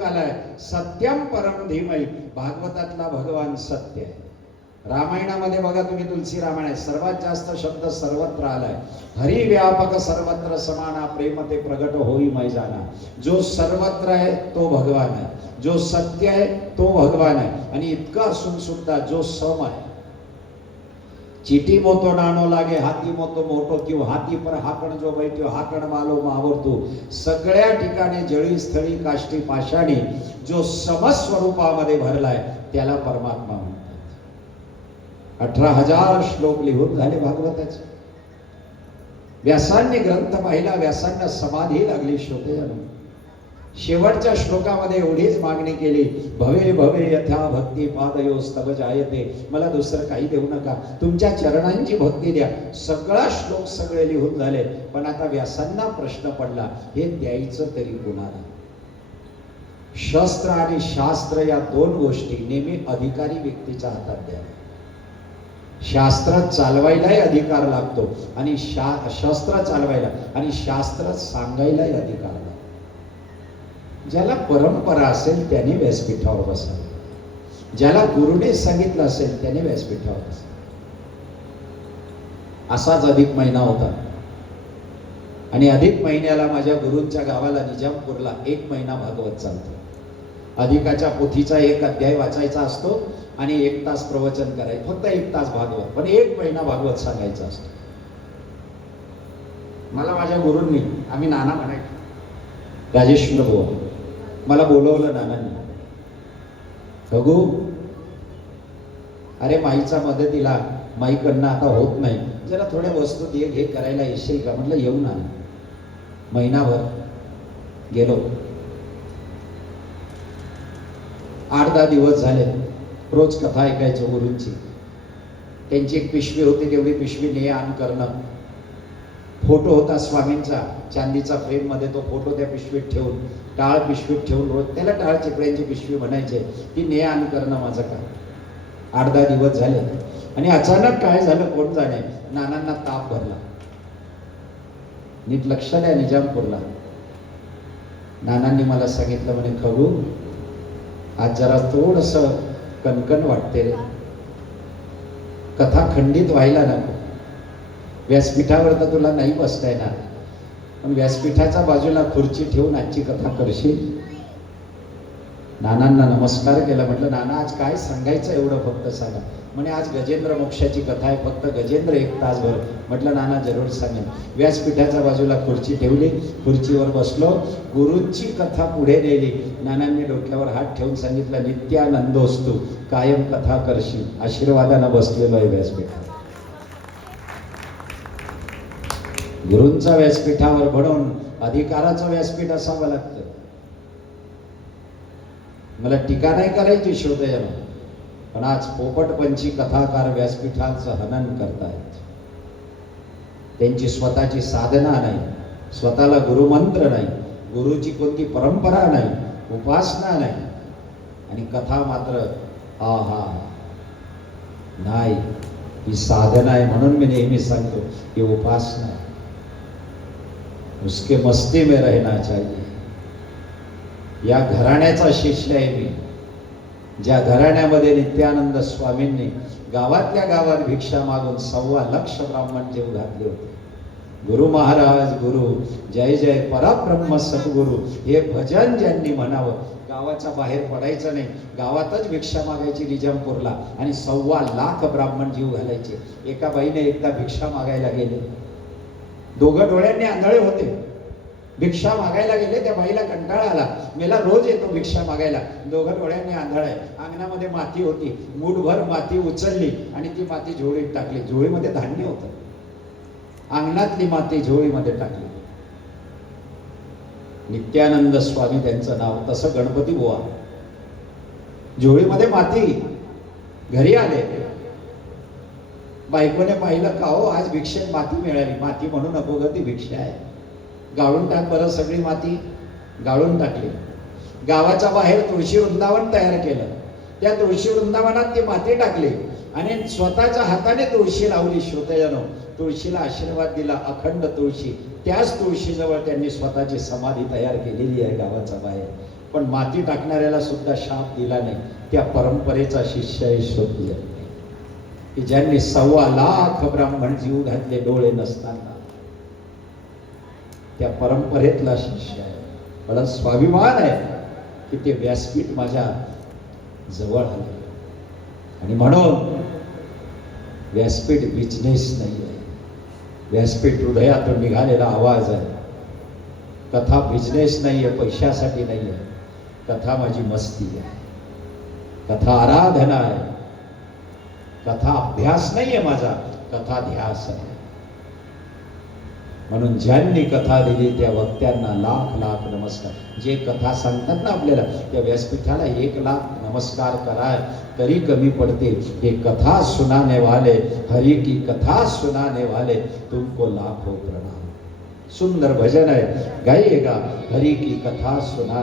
आलाय सत्यम परम धीमहि. भागवतातला भगवान सत्य आहे. रामायणामध्ये बघा तुम्ही, तुलसी रामायण आहे, सर्वात जास्त शब्द सर्वत्र आलाय. हरी व्यापक सर्वत्र समाना, प्रेम ते प्रगट होई मै जाना. जो सर्वत्र आहे तो भगवान आहे, जो सत्य आहे तो भगवान आहे. आणि इतकं असून सुद्धा जो सम आहे, चीटी मोतो नानो लागे हाती मोतो मोठो किंवा हाती पर हाकण जो बैठ्यो हाकण मालो मावरतो. सगळ्या ठिकाणी जळी स्थळी काष्टी पाषाणी जो समस्वरूपामध्ये भरलाय त्याला परमात्मा म्हणतात. 18,000 श्लोक लिहून झाले भागवताचे. व्यासांनी ग्रंथ पाहिला, व्यासांना समाधी लागली श्रोतेजन. शेवटच्या श्लोकामध्ये एवढीच मागणी केली, भवे भवे यथा भक्ती पादयोस्तव जायते. मला दुसरं काही देऊ नका, तुमच्या चरणांची भक्ती द्या. सगळा श्लोक सगळे लिहून झाले. पण आता व्यासांना प्रश्न पडला, हे द्यायचं तरी कुणाला? शस्त्र आणि शास्त्र या दोन गोष्टी नेहमी अधिकारी व्यक्तीच्या हातात द्या. शास्त्र चालवायलाही अधिकार लागतो आणि शस्त्र चालवायला आणि शास्त्र सांगायलाही अधिकार लागतो. ज्याला परंपरा असेल त्याने व्यासपीठावर बसावे, ज्याला गुरुने सांगितलं असेल त्याने व्यासपीठावर बसावे. असाच अधिक महिना होता आणि अधिक महिन्याला माझ्या गुरूंच्या गावाला निजामपूरला 1 महिना भागवत चालतो. अधिकाच्या पोथीचा 1 अध्याय वाचायचा असतो आणि 1 तास प्रवचन करायचं, फक्त 1 तास भागवत, पण 1 महिना भागवत सांगायचं असतो. मला माझ्या गुरूंनी, आम्ही नाना म्हणायचो, राजेश्वर बुवा, मला बोलवलं नानांनी. बघू, अरे माईचा मदतीला, माईकडनं आता होत नाही, जरा थोड्या वस्तू दे घे करायला येशील का? म्हटलं येऊ ना. महिनाभर गेलो. 8-10 दिवस झाले, रोज कथा ऐकायचो गुरूंची. त्यांची एक पिशवी होती, तेवढी पिशवी ने आण करणं. फोटो होता स्वामींचा चांदीचा फ्रेम मध्ये, तो फोटो त्या पिशवीत ठेवून, टाळ पिशवीत ठेवून, रोज त्याला टाळ चिपळ्यांची पिशवी म्हणायचे, ती ने आण करणं माझं काम. 8-10 दिवस झाले आणि अचानक काय झालं कोण जाणे, नानांना ताप भरला. नीट लक्ष द्या, निजामपूरला. नानांनी मला सांगितलं, म्हणे खगू, आज जरा थोडस कणकण वाटते रे, कथा खंडित व्हायला नको. व्यासपीठावर तर तुला नाही बसता येणार, पण व्यासपीठाच्या बाजूला खुर्ची ठेवून आजची कथा करशील? नानांना नमस्कार केला. म्हटलं नाना, आज काय सांगायचं एवढं फक्त सांगा. म्हणे आज गजेंद्र मोक्षाची कथा आहे, फक्त गजेंद्र 1 तासभर. म्हटलं नाना जरूर सांगेन. व्यासपीठाच्या बाजूला खुर्ची ठेवली, खुर्चीवर बसलो, गुरूंची कथा पुढे नेली. नानांनी डोक्यावर हात ठेवून सांगितलं, नित्यानंदोस्तु, कायम कथा करशील. आशीर्वादानं बसलेलो आहे व्यासपीठात. गुरूंचा व्यासपीठावर म्हणून अधिकाराचं व्यासपीठ असावं लागतं. मला टीका नाही करायची श्रोतेजन, पण आज पोपटपंची कथाकार व्यासपीठाचं हनन करतायत. त्यांची स्वतःची साधना नाही, स्वतःला गुरुमंत्र नाही, गुरुची कोणती परंपरा नाही, उपासना नाही, आणि कथा मात्र आहा नाही. ही साधना आहे. म्हणून मी नेहमी सांगतो ही उपासना आहे. उसके मस्ती में रहना चाहिए. या घराण्याचा शिष्य आहे मी, ज्या घराण्यामध्ये नित्यानंद स्वामींनी गावातल्या गावात भिक्षा मागून 1.25 लाख ब्राह्मण जेव घातले होते. गुरु महाराज गुरु, जय जय परब्रह्म सद्गुरु, हे भजन ज्यांनी म्हणावं, गावाच्या बाहेर पडायचं नाही, गावातच भिक्षा मागायची निजामपूरला, आणि 1.25 लाख ब्राह्मण जीव घालायचे. एका बाईने एकदा भिक्षा मागायला गेले, दोघं डोळ्यांनी आंधळे होते, भिक्षा मागायला गेले. त्या बाईला कंटाळा आला, मेला रोज येतो भिक्षा मागायला, दोघं डोळ्यांनी आंधळ आहे. अंगणामध्ये माती होती, मूठभर माती उचलली आणि ती माती झोळीत टाकली. झोळीमध्ये धान्य होतं, अंगणातली माती झोळीमध्ये टाकली. नित्यानंद स्वामी त्यांचं नाव. तसं गणपती बुवा झोळीमध्ये माती, घरी आले. बायकोने पाहिलं, का हो आज भिक्षेत माती मिळाली. माती म्हणू नको ग, ती भिक्षा आहे, गाळून टाक बरं. सगळी माती गाळून टाकली. गावाच्या बाहेर तुळशी वृंदावन तयार केलं, त्या तुळशी वृंदावनात ती माती टाकली आणि स्वतःच्या हाताने तुळशी लावली. श्रोतेजनो, तुळशीला आशीर्वाद दिला, अखंड तुळशी. त्याच तुळशीजवळ त्यांनी स्वतःची समाधी तयार केलेली आहे गावाच्या बाहेर. पण माती टाकणाऱ्याला सुद्धा शाप दिला नाही. त्या परंपरेचा शिष्य आहे शोधले की ज्यांनी 1.25 ब्राह्मण जीव घातले डोळे नसताना. त्या परंपरेतला शिष्य आहे. मला स्वाभिमान आहे की ते व्यासपीठ माझ्या जवळ आले. आणि म्हणून व्यासपीठ बिझनेस नाही आहे. व्यासपीठ हृदयातून निघालेला आवाज आहे. कथा बिझनेस नाही आहे, पैशासाठी नाही आहे. कथा माझी मस्ती आहे, कथा आराधना आहे, कथा अभ्यास नाही आहे माझा, कथा ध्यास आहे. म्हणून ज्यांनी कथा दिली त्या वक्त्यांना लाख लाख नमस्कार. जे कथा सांगतात ना आपल्याला त्या व्यासपीठाला 1,00,000 नमस्कार कराय तरी कमी पडते. हे कथा सुनाने वाले, हरि की कथा सुनाने वाले, तुमको लाखों प्रणाम. सुंदर भजन है, गाइएगा. हरि की कथा सुनाने